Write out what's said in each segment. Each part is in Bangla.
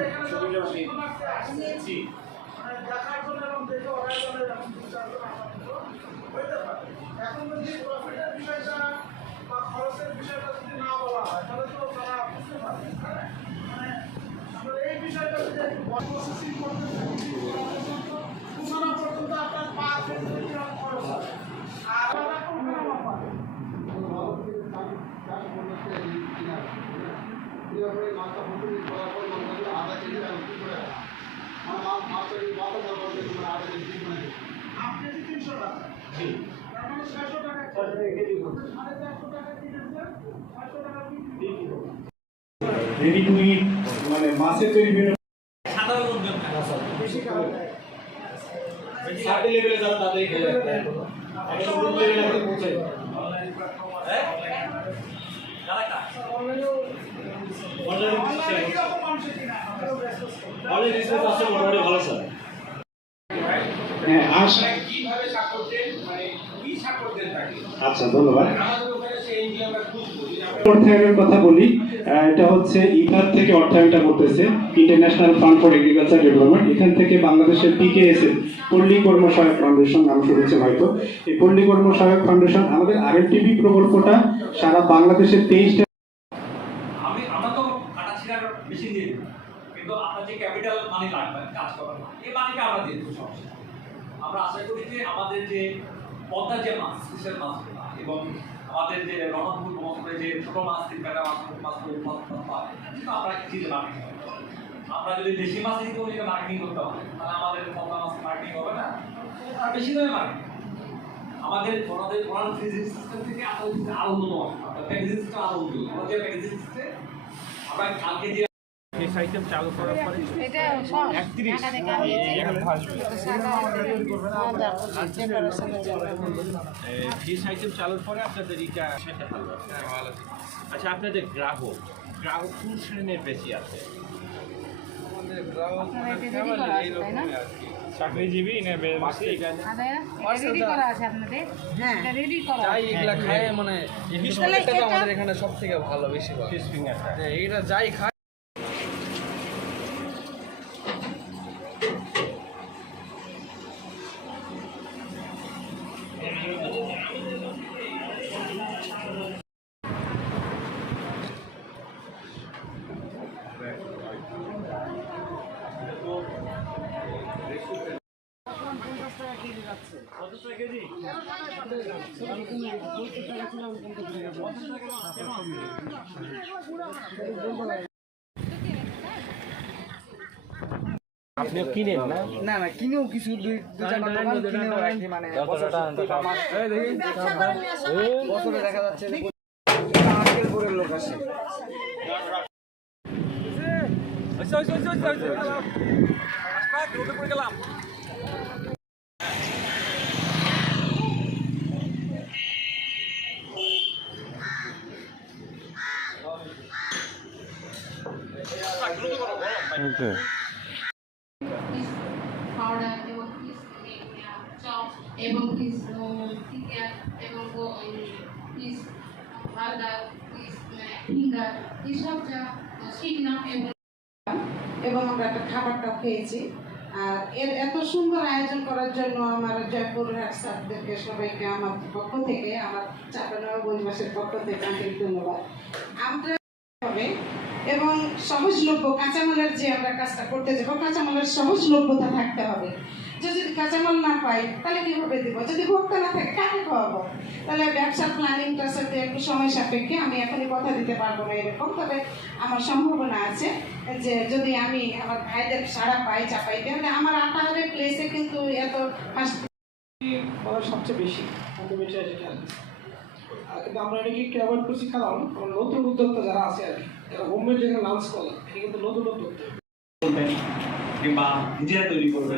দেখার জন্য এবং দেখে অর্ডার জন্য হইতে পারে। এখন যদি প্রফিটের বিষয়টা বা খরচের বিষয়টা যদি না বলা হয় তাহলে তো তারা বুঝতে পারবে। মানে আমরা এই বিষয়টা যদি একটু প্রসেসিং করতে সূচনা পর্যন্ত আপনার 5 থেকে খরচ হয় আর ওরা কোন নামা পাবে আপনি 300 টাকা তার মানে 600 টাকা কেজি হবে 450 টাকা কিনেছেন 600 টাকা রেডি টু ইট মানে মাছের তৈরি সাধারণ উদ্যোগ বেশি খাওয়া সার্টি লেভেলে যারা তাদের খেলে একটা গ্রুপ লেভেলে আপনি পৌঁছে হ্যাঁ আচ্ছা ধন্যবাদ। অর্থায়নের কথা বলি, এটা হচ্ছে ইফাদ থেকে অর্থায়নটা করতেছে international fund for agriculture development. এখান থেকে বাংলাদেশের পিকেএসএ পল্লী কর্ম সহায়ক ফাউন্ডেশন নাম শুনেছেন হয়তো। এই পল্লী কর্ম সহায়ক ফাউন্ডেশন আমাদের আরএলটিভি প্রকল্পটা সারা বাংলাদেশের 23টা আমরা তো কাটাছিড়ার মেশিন দিয়ে দিই, কিন্তু আপনার যে ক্যাপিটাল মানি লাগবে কাজ করার এই মানিটা আমরা দিয়ে দেবো সমস্যা। আমরা আশা করি যে আমাদের যে পদ্মার যে মাছ কিসের মাছগুলো এবং আমাদের যে রণপুর ব্রহ্মপুরে যে ছোট মাছ তিনটা মাছগুলো পাবে কিন্তু আমরা চিজে মার্কেটিং আমরা যদি দেশি মাছ দিতে যদি মার্কেটিং করতে হবে তাহলে আমাদের পদ্মা মাছ মার্কেটিং হবে না আর বেশি দামে মার্কেটিং আমাদের ওনার ফিজিক্স সিস্টেম থেকে আরো উন্নত হবে প্যাকেজিং সিস্টেম আরো উন্নত আমরা যে প্যাকেজিং সিস্টেম আমরা কালকে যে এই আইটেম চালু করার পরে এটা 31 টাকা এখানে আসবে ফিস আইটেম চালুর পরে আপনাদের এটা সেটা ভালো আচ্ছা আপনাদের গ্রাহক কোন শ্রেণীর বেশি আছে আমাদের গ্রাহক চাকরিজীবী না বেশি রেডি করা আছে আপনাদের হ্যাঁ এটা রেডি করা যাই এগুলা খায় মানে ফিশটা আমাদের এখানে সবথেকে ভালো বেশি ফিশ ফিঙ্গারটা হ্যাঁ এটা যাই খায় আপনিও কিনেন না না না কিনেও কিছু দুই চারটা দোকান কিনেও রাখি মানে বছরে দেখা যাচ্ছে যে আজকের পরের লোক আসে গেলাম এবং পিস টিকা এবং পিস বার্গার পিস ফিঙ্গার এসব যা শিখলাম এবং আমরা একটা খাবারটা খেয়েছি। আর এর এত সুন্দর আয়োজন করার জন্য আমার জয়পুর স্যারদেরকে সবাইকে আমার পক্ষ থেকে আমার চাপানগঞ্জবাসীর পক্ষ থেকে আন্তরিক ধন্যবাদ। আমরা হবে এবং সহজলভ্য কাঁচামালের যে আমরা কাজটা করতে যাবো কাঁচামালের সহজলভ্যতা থাকতে হবে। যদি কাঁচামাল না পাই তাহলে কীভাবে দেবো, যদি ভোক্তা না থাকে কাকে খাওয়াবো? তাহলে ব্যবসার প্ল্যানিংটার সাথে একটু সময় সাপেক্ষে আমি এখনই কথা দিতে পারবো না এরকম, তবে আমার সম্ভাবনা আছে যে যদি আমি আমার ভাইদের সারা পাই চাপাই তাহলে আমার আটাহারের প্লেসে কিন্তু এত সবচেয়ে বেশি কিন্তু আমরা এটাকে একটু অ্যাভয়েড করছি কারণ নতুন উদ্যোক্তা যারা আছে আর কি যারা হোমমেড যেখানে লাঞ্চ করে এটা কিন্তু নতুন উদ্যোক্তা কিংবা নিজেরা তৈরি করবে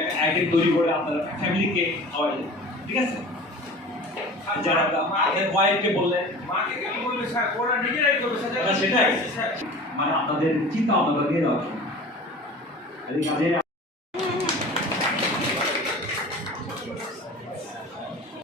একটা আইটেম তৈরি করে আপনার ফ্যামিলিকে খাওয়াইলে ঠিক আছে যারা আপনাদের ওয়াইফকে বললেন মাকে কেন বলবে স্যার ওরা নিজেরাই করবে সেটাই মানে আপনাদের চিন্তা ভাবনা দিয়ে দেওয়া এই কাজে